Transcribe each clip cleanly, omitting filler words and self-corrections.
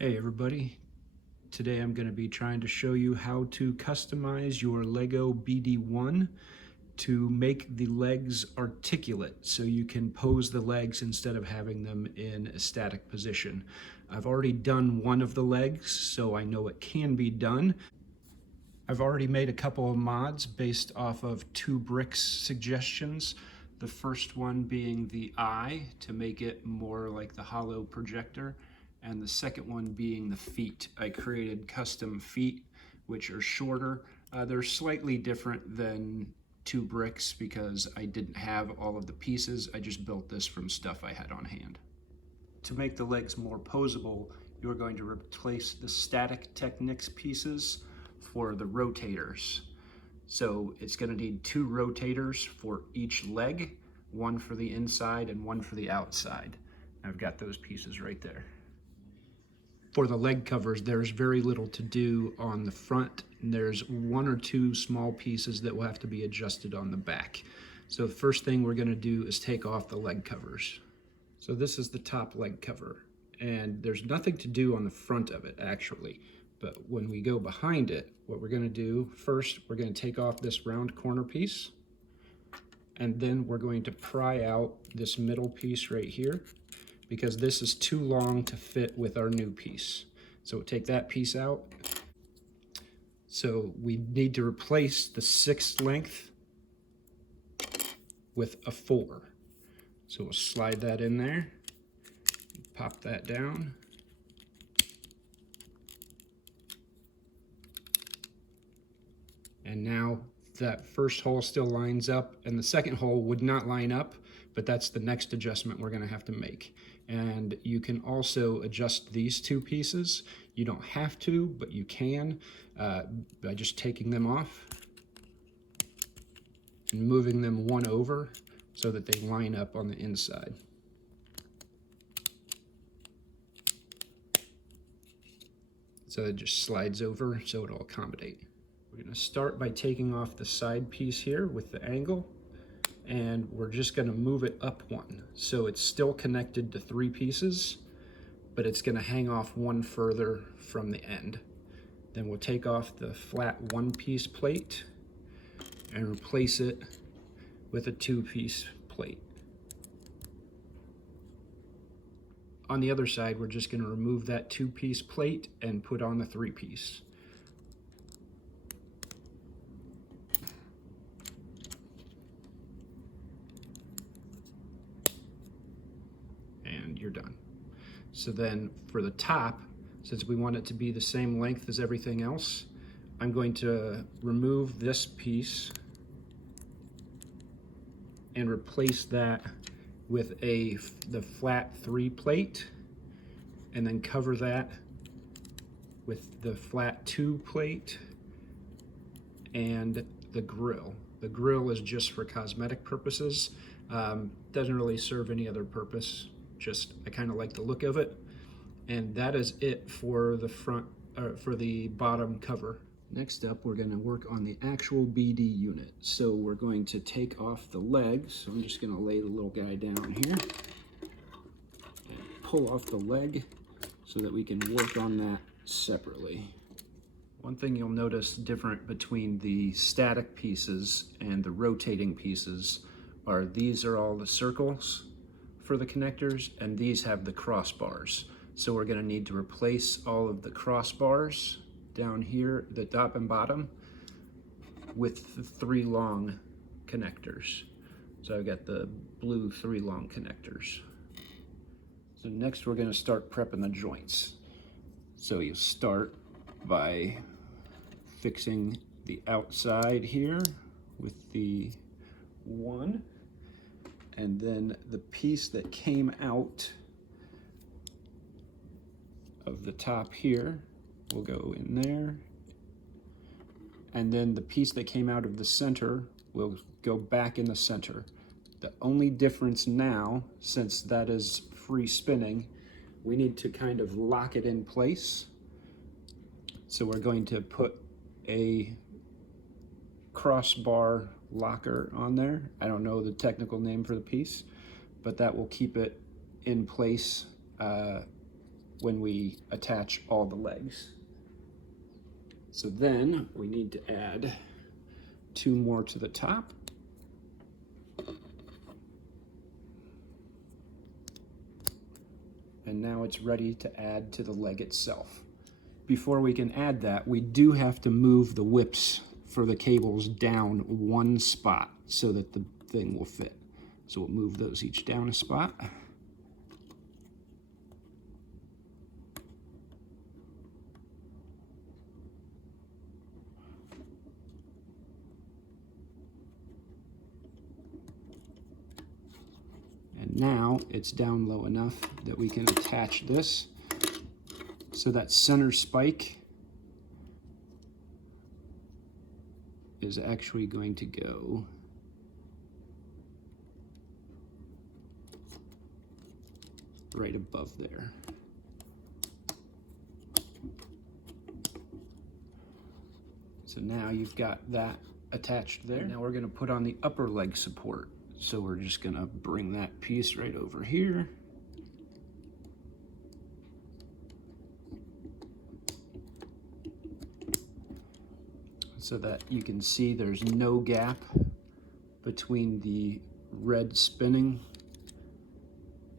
Hey everybody, today I'm going to be trying to show you how to customize your Lego BD-1 to make the legs articulate so you can pose the legs instead of having them in a static position. I've already done one of the legs, so I know it can be done. I've already made a couple of mods based off of 2Bricks suggestions. The first one being the eye to make it more like the hollow projector, and the second one being the feet. I created custom feet which are shorter. They're slightly different than 2Bricks because I didn't have all of the pieces. I just built this from stuff I had on hand. To make the legs more posable, you're going to replace the static Technics pieces for the rotators. So it's going to need 2 rotators for each leg, one for the inside and one for the outside. I've got those pieces right there. For the leg covers, there's very little to do on the front, and there's 1 or 2 small pieces that will have to be adjusted on the back. So the first thing we're going to do is take off the leg covers. So this is the top leg cover, and there's nothing to do on the front of it actually, but when we go behind it, what we're going to do first, we're going to take off this round corner piece, and then we're going to pry out this middle piece right here, because this is too long to fit with our new piece. So we'll take that piece out. So we need to replace the 6 length with a 4. So we'll slide that in there, pop that down. And now that first hole still lines up, and the second hole would not line up, but that's the next adjustment we're going to have to make. And you can also adjust these 2 pieces. You don't have to, but you can by just taking them off and moving them one over so that they line up on the inside. So it just slides over so it'll accommodate. We're going to start by taking off the side piece here with the angle, and we're just going to move it up 1. So it's still connected to 3 pieces, but it's going to hang off 1 further from the end. Then we'll take off the flat 1-piece plate and replace it with a 2-piece plate. On the other side, we're just going to remove that 2-piece plate and put on the 3-piece. And you're done. So then for the top, since we want it to be the same length as everything else, I'm going to remove this piece and replace that with the flat 3 plate, and then cover that with the flat 2 plate and the grill. The grill is just for cosmetic purposes. Doesn't really serve any other purpose. Just I kind of like the look of it, and that is it for the front for the bottom cover. Next up, we're going to work on the actual BD unit. So we're going to take off the legs. So I'm just going to lay the little guy down here and pull off the leg so that we can work on that separately. One thing you'll notice different between the static pieces and the rotating pieces are these are all the circles for the connectors, and these have the crossbars. So we're going to need to replace all of the crossbars down here, the top and bottom, with the 3 long connectors. So I've got the blue 3 long connectors. So next we're going to start prepping the joints. So you start by fixing the outside here with the 1, and then the piece that came out of the top here will go in there, and then the piece that came out of the center will go back in the center. The only difference now, since that is free spinning, we need to kind of lock it in place. So we're going to put a crossbar locker on there. I don't know the technical name for the piece, but that will keep it in place when we attach all the legs. So then we need to add 2 more to the top. And now it's ready to add to the leg itself. Before we can add that, we do have to move the whips for the cables down 1 spot so that the thing will fit. So we'll move those each down a spot. And now it's down low enough that we can attach this. So that center spike is actually going to go right above there. So now you've got that attached there. Now we're going to put on the upper leg support. So we're just going to bring that piece right over here. So that you can see there's no gap between the red spinning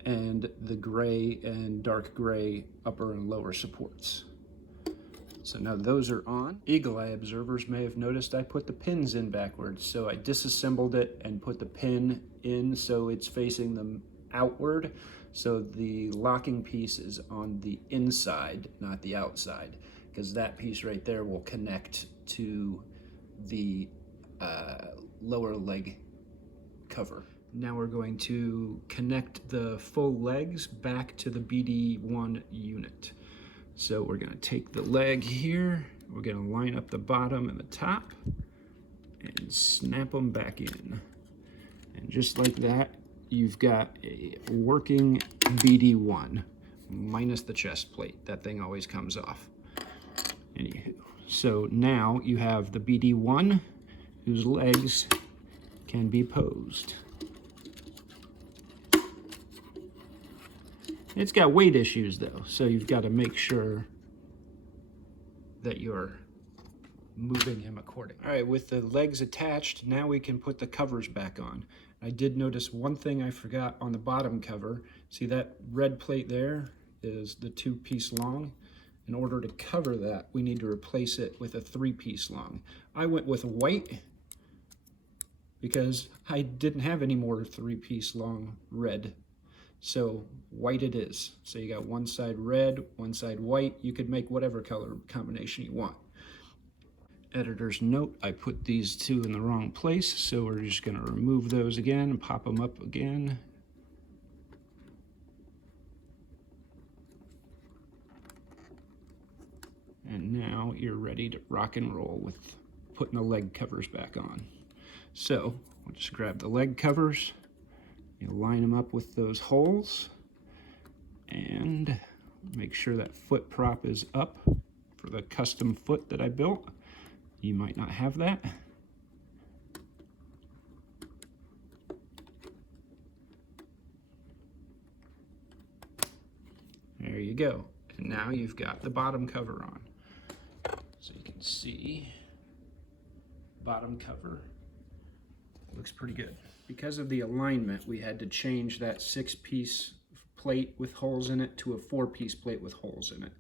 and the gray and dark gray upper and lower supports. So now those are on. Eagle eye observers may have noticed I put the pins in backwards. So I disassembled it and put the pin in so it's facing them outward. So the locking piece is on the inside, not the outside, because that piece right there will connect to the lower leg cover. Now we're going to connect the full legs back to the BD-1 unit. So we're going to take the leg here, we're going to line up the bottom and the top and snap them back in. And just like that, you've got a working BD-1 minus the chest plate. That thing always comes off. Anywho, so now you have the BD-1 whose legs can be posed. It's got weight issues though, so you've got to make sure that you're moving him accordingly. All right, with the legs attached, now we can put the covers back on. I did notice one thing I forgot on the bottom cover. See that red plate there is the 2-piece long. In order to cover that, we need to replace it with a 3-piece long. I went with white because I didn't have any more 3-piece long red. So white it is. So you got one side red, one side white. You could make whatever color combination you want. Editor's note, I put these 2 in the wrong place, so we're just going to remove those again and pop them up again. And now you're ready to rock and roll with putting the leg covers back on. So we'll just grab the leg covers, you line them up with those holes, and make sure that foot prop is up for the custom foot that I built. You might not have that. There you go. And now you've got the bottom cover on. So you can see bottom cover looks pretty good. Because of the alignment, we had to change that 6-piece plate with holes in it to a 4-piece plate with holes in it.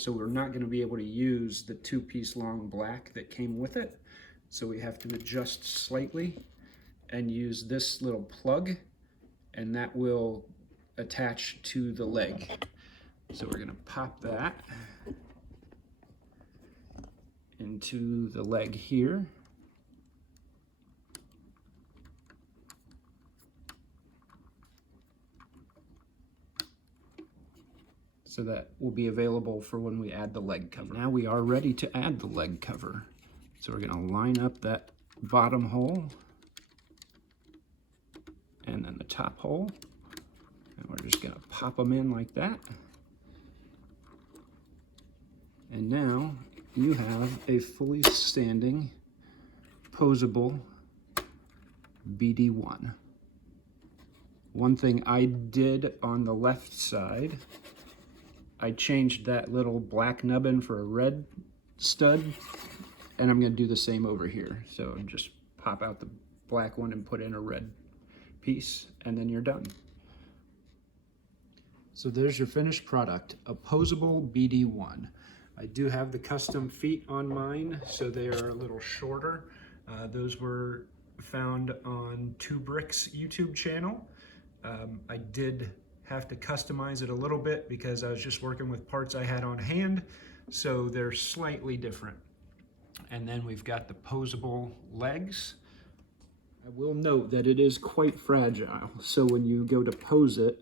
So we're not going to be able to use the 2-piece long black that came with it. So we have to adjust slightly and use this little plug, and that will attach to the leg. So we're going to pop that into the leg here. So that will be available for when we add the leg cover. Now we are ready to add the leg cover. So we're going to line up that bottom hole and then the top hole. And we're just going to pop them in like that. And now you have a fully standing, posable BD-1. One thing I did on the left side I changed that little black nubbin for a red stud, and I'm going to do the same over here. So just pop out the black one and put in a red piece, and then you're done. So there's your finished product, a Posable BD-1. I do have the custom feet on mine, so they are a little shorter. Those were found on 2Brick's YouTube channel. I did have to customize it a little bit because I was just working with parts I had on hand, so they're slightly different. And then we've got the posable legs. I will note that it is quite fragile, so when you go to pose it,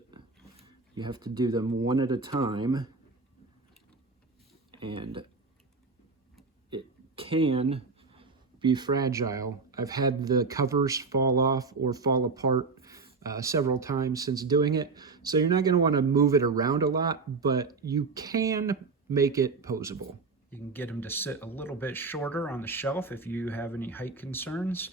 you have to do them one at a time, and it can be fragile. I've had the covers fall off or fall apart several times since doing it, so you're not going to want to move it around a lot, but you can make it posable. You can get them to sit a little bit shorter on the shelf if you have any height concerns.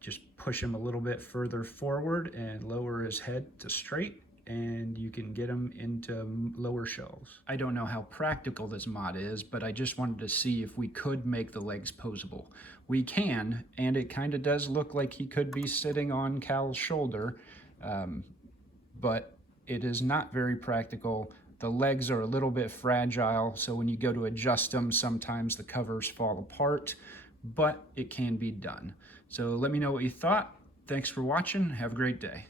Just push him a little bit further forward and lower his head to straight, and you can get them into lower shelves. I don't know how practical this mod is, but I just wanted to see if we could make the legs posable. We can, and it kind of does look like he could be sitting on Cal's shoulder, but it is not very practical. The legs are a little bit fragile, so when you go to adjust them, sometimes the covers fall apart, but it can be done. So let me know what you thought. Thanks for watching. Have a great day.